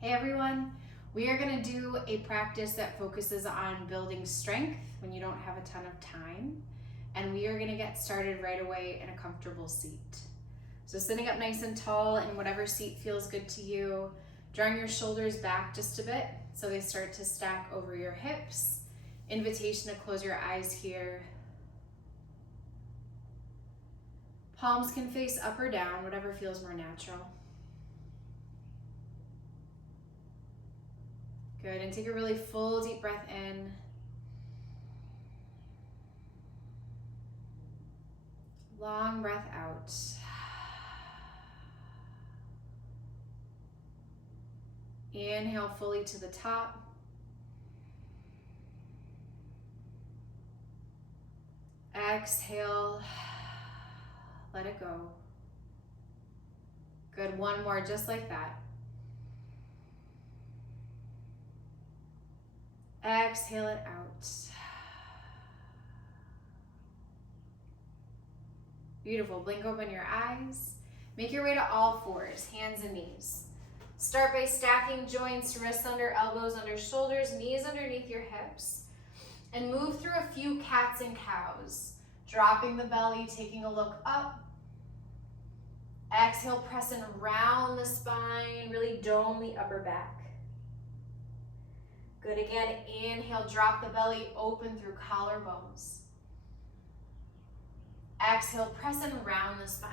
Hey everyone, we are going to do a practice that focuses on building strength when you don't have a ton of time, and we are going to get started right away in a comfortable seat. So sitting up nice and tall in whatever seat feels good to you, drawing your shoulders back just a bit so they start to stack over your hips. Invitation to close your eyes here. Palms can face up or down, whatever feels more natural. Good, and take a really full deep breath in. Long breath out. Inhale fully to the top. Exhale, let it go. Good, one more just like that. Exhale it out. Beautiful, blink open your eyes. Make your way to all fours, hands and knees. Start by stacking joints, wrists under elbows, under shoulders, knees underneath your hips. And move through a few cats and cows. Dropping the belly, taking a look up. Exhale, pressing around the spine, really dome the upper back. Good, again, inhale, drop the belly open through collarbones. Exhale, pressing around the spine.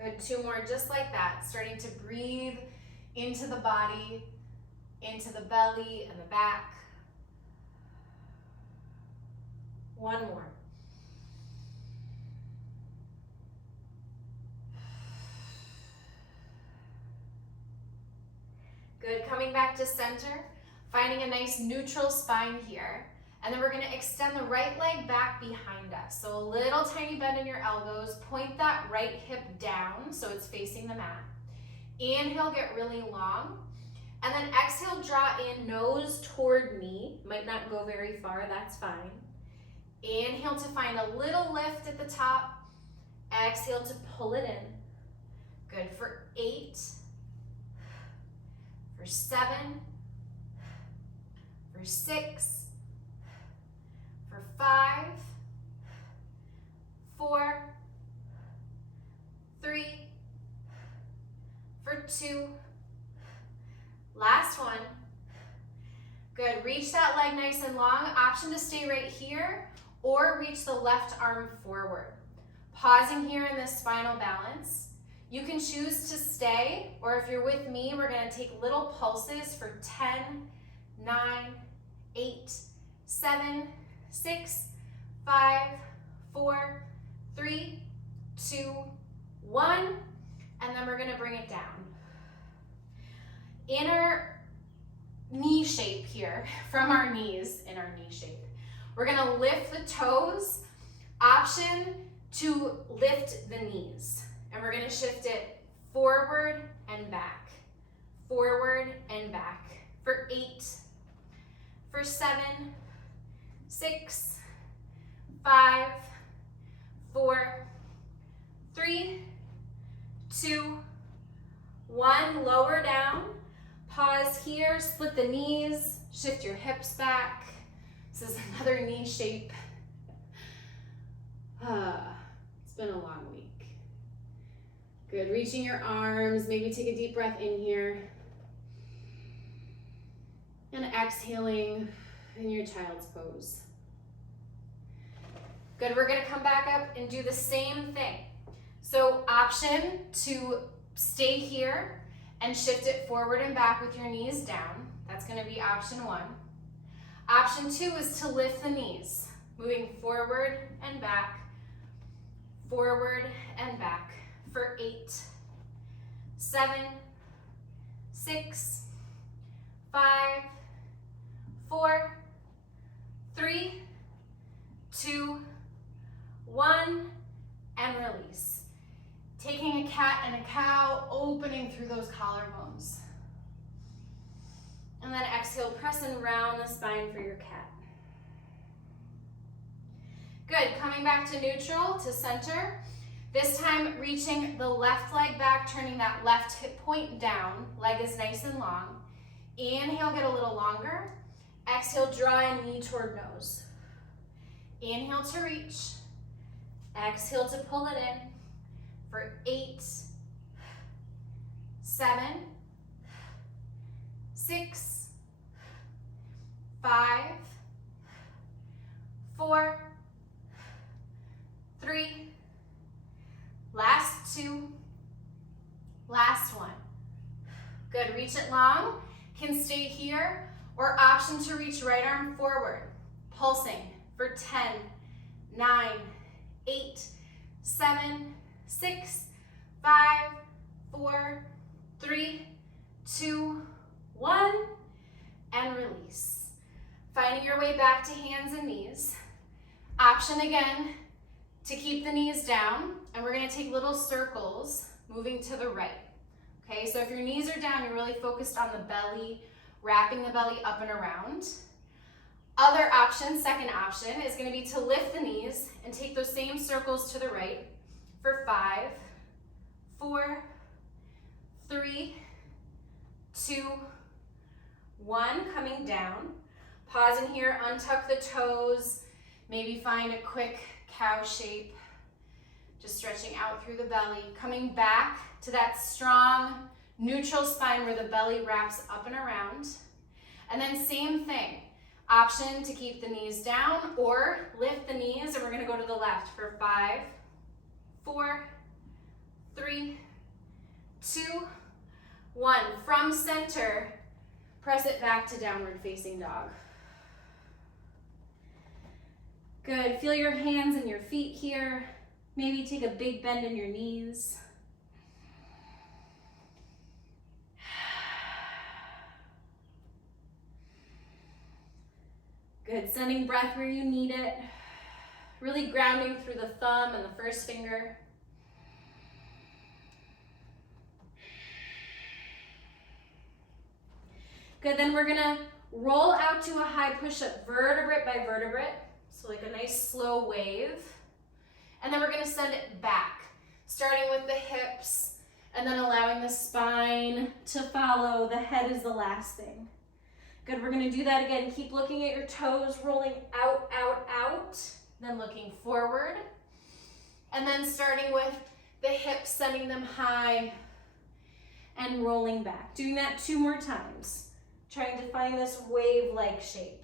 Good, two more just like that. Starting to breathe into the body, into the belly and the back. One more. Good, coming back to center, finding a nice neutral spine here. And then we're gonna extend the right leg back behind us. So a little tiny bend in your elbows, point that right hip down so it's facing the mat. Inhale, get really long. And then exhale, draw in, nose toward knee. Might not go very far, that's fine. Inhale to find a little lift at the top. Exhale to pull it in. Good, for 8, for 7, for 6, for 5, 4, 3, for 2, last one. Good, reach that leg nice and long. Option to stay right here or reach the left arm forward. Pausing here in this spinal balance. You can choose to stay, or if you're with me, we're gonna take little pulses for 10, 9, 8, 7, 6, 5, 4, 3, 2, 1, and then we're gonna bring it down. Inner knee shape here, from our knees in our knee shape. We're gonna lift the toes, option to lift the knees. And we're gonna shift it forward and back, forward and back. For 8, for 7, 6, 5, 4, 3, 2, 1. Lower down, pause here, split the knees, shift your hips back. This is another knee shape. It's been a long week. Good, reaching your arms, maybe take a deep breath in here. And exhaling in your child's pose. Good, we're gonna come back up and do the same thing. So option to stay here and shift it forward and back with your knees down. That's gonna be option 1. Option 2 is to lift the knees, moving forward and back, forward and back. For 8, 7, 6, 5, 4, 3, 2, 1, and release. Taking a cat and a cow, opening through those collarbones. And then exhale, pressing around the spine for your cat. Good, coming back to neutral, to center. This time, reaching the left leg back, turning that left hip point down. Leg is nice and long. Inhale, get a little longer. Exhale, draw a knee toward nose. Inhale to reach. Exhale to pull it in for 8, 7, 6, 5, 4, 3, last 2, last 1. Good, reach it long, can stay here, or option to reach right arm forward, pulsing for 10, 9, 8, 7, 6, 5, 4, 3, 2, 1, and release. Finding your way back to hands and knees. Option again to keep the knees down, and we're gonna take little circles moving to the right. Okay, so if your knees are down, you're really focused on the belly, wrapping the belly up and around. Other option, second option, is gonna be to lift the knees and take those same circles to the right for 5, 4, 3, 2, 1, coming down. Pause in here, untuck the toes, maybe find a quick cow shape, just stretching out through the belly, coming back to that strong neutral spine where the belly wraps up and around. And then same thing, option to keep the knees down or lift the knees, and we're gonna go to the left for 5, 4, 3, 2, 1. From center, press it back to downward facing dog. Good, feel your hands and your feet here. Maybe take a big bend in your knees. Good, sending breath where you need it. Really grounding through the thumb and the first finger. Good, then we're gonna roll out to a high push-up, vertebrate by vertebrate. So like a nice slow wave. And then we're gonna send it back, starting with the hips and then allowing the spine to follow. The head is the last thing. Good, we're gonna do that again. Keep looking at your toes, rolling out, out, out, then looking forward. And then starting with the hips, sending them high and rolling back. Doing that 2 more times, trying to find this wave-like shape.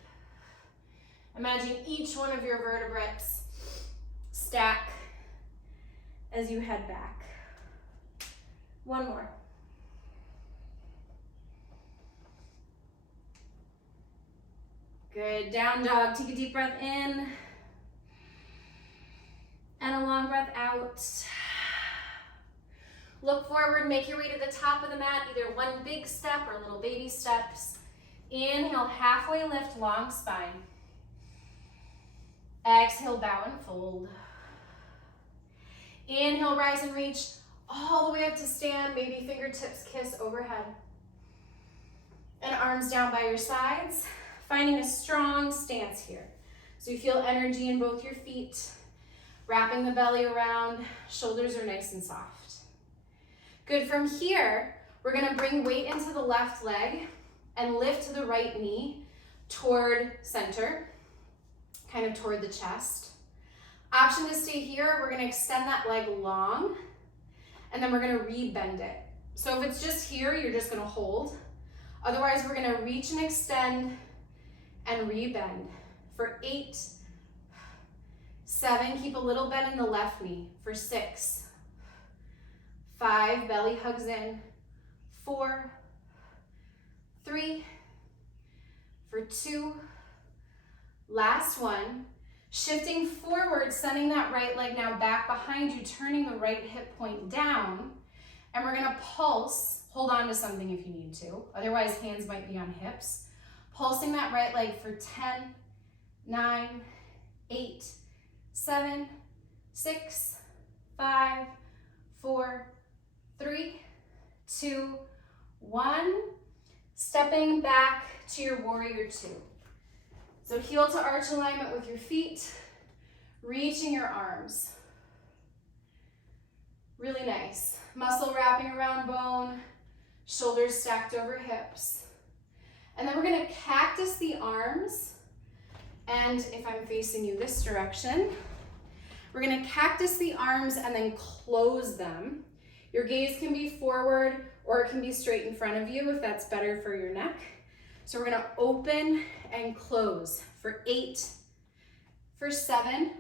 Imagine each one of your vertebrates stack as you head back. 1 more. Good, down dog, take a deep breath in and a long breath out. Look forward, make your way to the top of the mat, either one big step or little baby steps. Inhale, halfway lift, long spine. Exhale, bow and fold. Inhale, rise and reach all the way up to stand, maybe fingertips kiss overhead. And arms down by your sides, finding a strong stance here. So you feel energy in both your feet, wrapping the belly around, shoulders are nice and soft. Good, from here, we're gonna bring weight into the left leg and lift to the right knee toward center, kind of toward the chest. Option to stay here, we're gonna extend that leg long, and then we're gonna re-bend it. So if it's just here, you're just gonna hold. Otherwise, we're gonna reach and extend and re-bend for 8, 7, keep a little bend in the left knee for 6, 5, belly hugs in, 4, 3, for 2, last 1. Shifting forward, sending that right leg now back behind you, turning the right hip point down, and we're gonna pulse. Hold on to something if you need to, otherwise hands might be on hips. Pulsing that right leg for 10, 9, 8, 7, 6, 5, 4, 3, 2, 1. Stepping back to your warrior 2. So heel to arch alignment with your feet, reaching your arms. Really nice. Muscle wrapping around bone, shoulders stacked over hips. And then we're gonna cactus the arms. And if I'm facing you this direction, we're gonna cactus the arms and then close them. Your gaze can be forward or it can be straight in front of you if that's better for your neck. So we're gonna open and close for 8, for 7,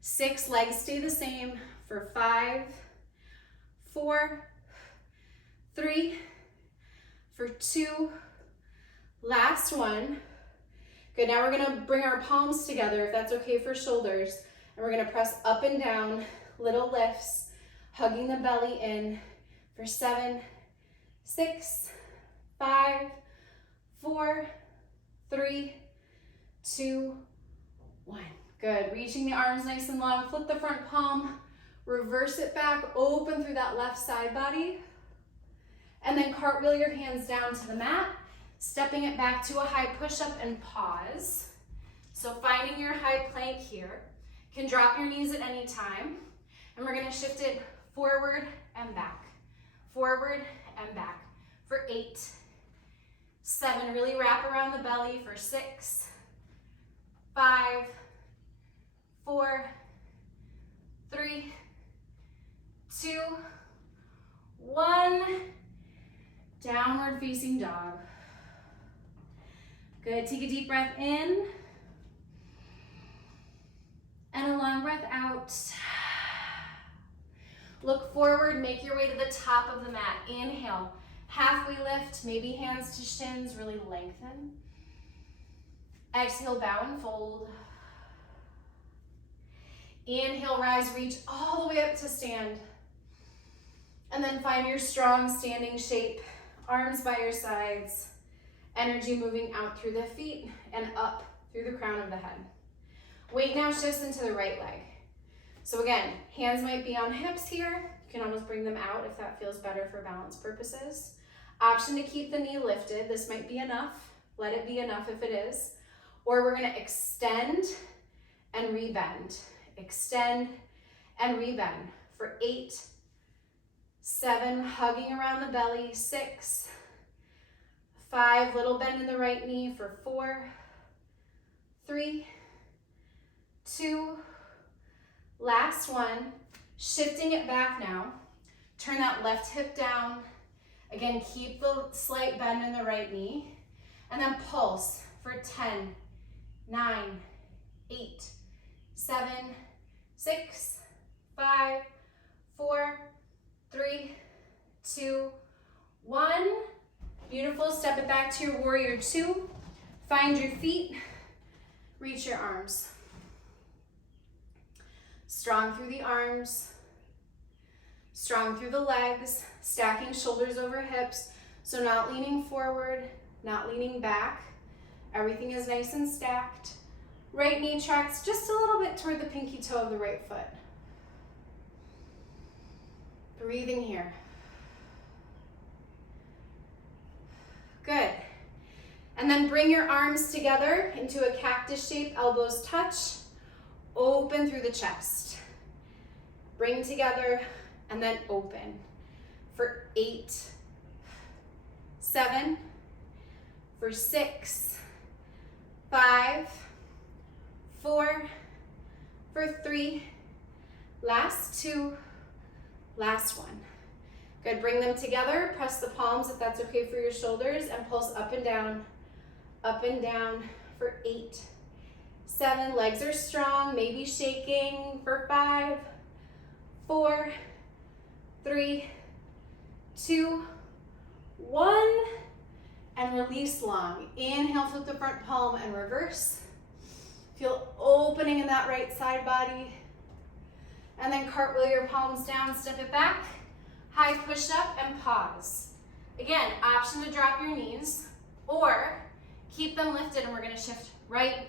6, legs stay the same, for 5, 4, 3, for 2, last one. Good, now we're gonna bring our palms together if that's okay for shoulders. And we're gonna press up and down, little lifts, hugging the belly in for 7, 6, 5, 4, 3, 2, 1. Good, reaching the arms nice and long, flip the front palm, reverse it back, open through that left side body, and then cartwheel your hands down to the mat, stepping it back to a high push-up and pause. So finding your high plank here. Can drop your knees at any time. And we're gonna shift it forward and back. Forward and back for 8, 7, really wrap around the belly for 6, 5, 4, 3, 2, 1. Downward facing dog. Good, take a deep breath in. And a long breath out. Look forward, make your way to the top of the mat. Inhale, halfway lift, maybe hands to shins, really lengthen. Exhale, bow and fold. Inhale, rise, reach all the way up to stand. And then find your strong standing shape. Arms by your sides. Energy moving out through the feet and up through the crown of the head. Weight now shifts into the right leg. So again, hands might be on hips here. You can almost bring them out if that feels better for balance purposes. Option to keep the knee lifted. This might be enough. Let it be enough if it is. Or we're gonna extend and rebend. Extend and rebend for 8, 7, hugging around the belly, 6, 5, little bend in the right knee for 4, 3, 2, last one. Shifting it back now. Turn that left hip down. Again, keep the slight bend in the right knee. And then pulse for 10, 9, 8, 7, 6, 5, 4, 3, 2, 1. Beautiful, step it back to your warrior 2. Find your feet, reach your arms. Strong through the arms, strong through the legs, stacking shoulders over hips. So not leaning forward, not leaning back. Everything is nice and stacked. Right knee tracks just a little bit toward the pinky toe of the right foot. Breathing here. Good. And then bring your arms together into a cactus shape, elbows touch, open through the chest. Bring together and then open for 8, 7, for 6, 5, 4, for 3, last 2, last 1. Good, bring them together, press the palms if that's okay for your shoulders, and pulse up and down for 8, 7, legs are strong, maybe shaking for 5, 4, 3, 2, 1, and release long. Inhale, flip the front palm and reverse. Feel opening in that right side body. And then cartwheel your palms down, step it back. High push up and pause. Again, option to drop your knees or keep them lifted, and we're gonna shift right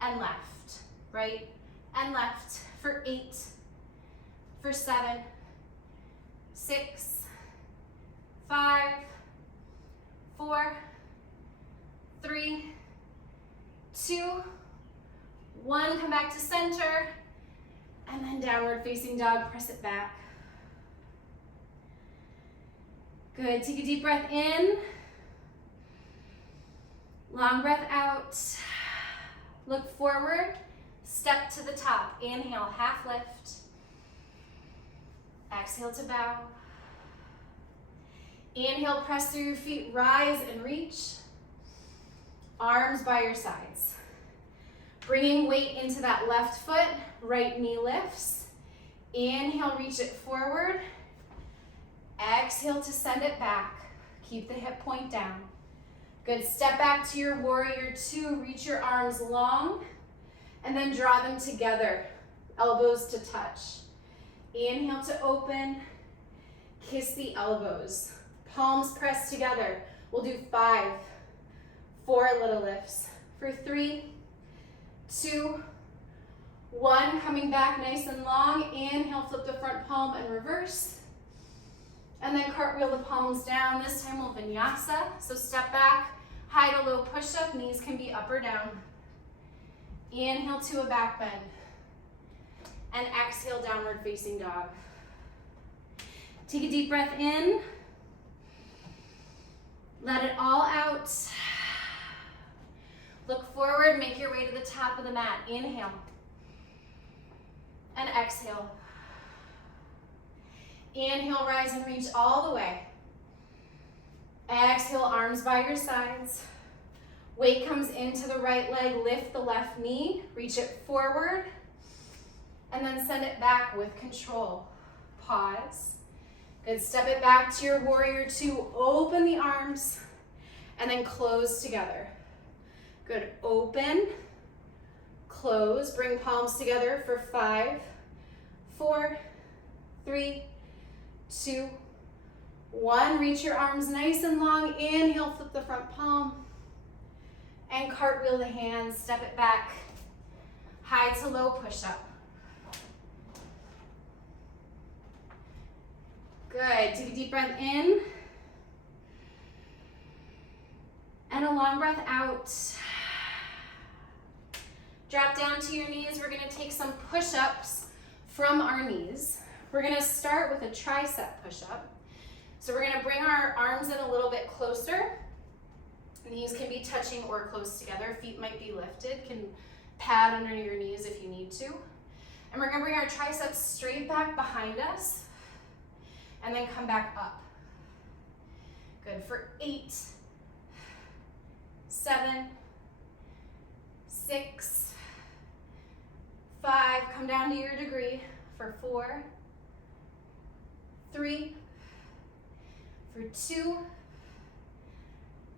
and left, right and left for 8, for 7, 6, 5, 4, 3, 2, 1. Come back to center, and then downward facing dog, press it back. Good, take a deep breath in. Long breath out. Look forward, step to the top. Inhale, half lift. Exhale to bow. Inhale, press through your feet, rise and reach. Arms by your sides. Bringing weight into that left foot, right knee lifts. Inhale, reach it forward. Exhale to send it back. Keep the hip point down. Good, step back to your warrior two, reach your arms long, and then draw them together, elbows to touch. Inhale to open, kiss the elbows. Palms pressed together. We'll do 5, 4 little lifts. For 3, 2, 1, coming back nice and long. Inhale, flip the front palm and reverse. And then cartwheel the palms down. This time we'll vinyasa. So step back, high to low push-up. Knees can be up or down. Inhale to a back bend. And exhale, downward facing dog. Take a deep breath in. Let it all out. Look forward, make your way to the top of the mat. Inhale. And exhale. Inhale, rise and reach all the way. Exhale, arms by your sides. Weight comes into the right leg, lift the left knee, reach it forward, and then send it back with control. Pause. Good, step it back to your warrior two, open the arms, and then close together. Good, open, close, bring palms together for 5, 4, 3, 2, 1. Reach your arms nice and long. Inhale, flip the front palm. And cartwheel the hands, step it back. High to low push-up. Good, take a deep breath in. And a long breath out. Drop down to your knees. We're gonna take some push-ups from our knees. We're gonna start with a tricep push-up. So we're gonna bring our arms in a little bit closer. Knees can be touching or close together. Feet might be lifted. Can pad under your knees if you need to. And we're gonna bring our triceps straight back behind us and then come back up. Good, for 8, 7, 6, 5, come down to your degree. For 4, 3, for 2,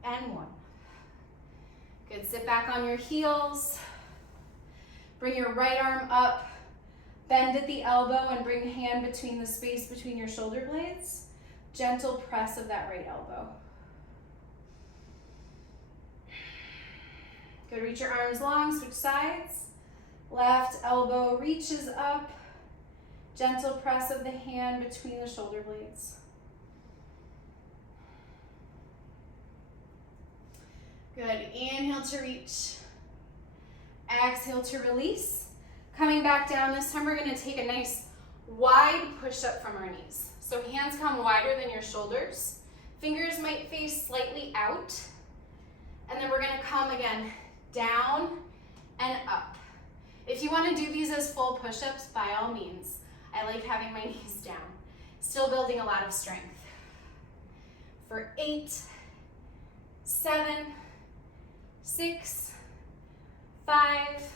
and 1. Good, sit back on your heels. Bring your right arm up, bend at the elbow and bring hand between the space between your shoulder blades. Gentle press of that right elbow. Good, reach your arms long, switch sides. Left elbow reaches up. Gentle press of the hand between the shoulder blades. Good, inhale to reach. Exhale to release. Coming back down, this time we're gonna take a nice wide push-up from our knees. So hands come wider than your shoulders. Fingers might face slightly out. And then we're gonna come again, down and up. If you wanna do these as full push-ups, by all means. I like having my knees down. Still building a lot of strength. For 8, 7, 6, 5,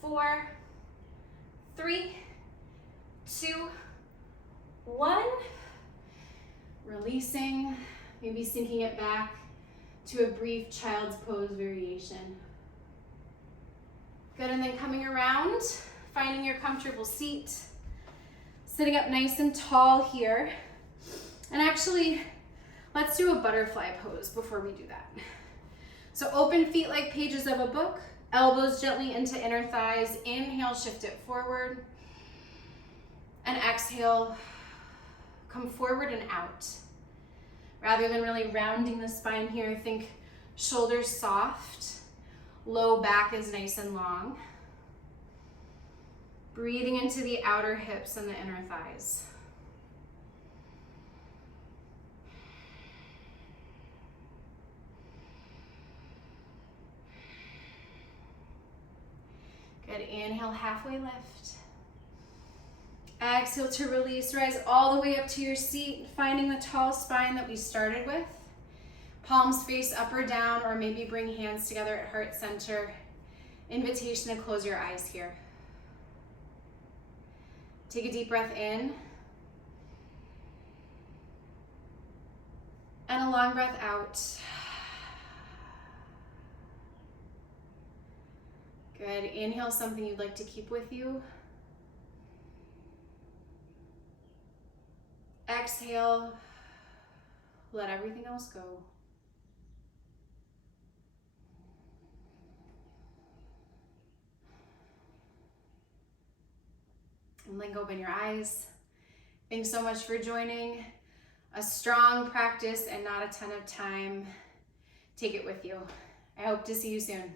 4, 3, 2, 1. Releasing, maybe sinking it back to a brief child's pose variation. Good, and then coming around, finding your comfortable seat. Sitting up nice and tall here. And actually, let's do a butterfly pose before we do that. So open feet like pages of a book, elbows gently into inner thighs. Inhale, shift it forward. And exhale, come forward and out. Rather than really rounding the spine here, think shoulders soft, low back is nice and long. Breathing into the outer hips and the inner thighs. Good, inhale, halfway lift. Exhale to release, rise all the way up to your seat, finding the tall spine that we started with. Palms face up or down, or maybe bring hands together at heart center. Invitation to close your eyes here. Take a deep breath in. And a long breath out. Good. Inhale something you'd like to keep with you. Exhale. Let everything else go. And then open your eyes. Thanks so much for joining. A strong practice and not a ton of time. Take it with you. I hope to see you soon.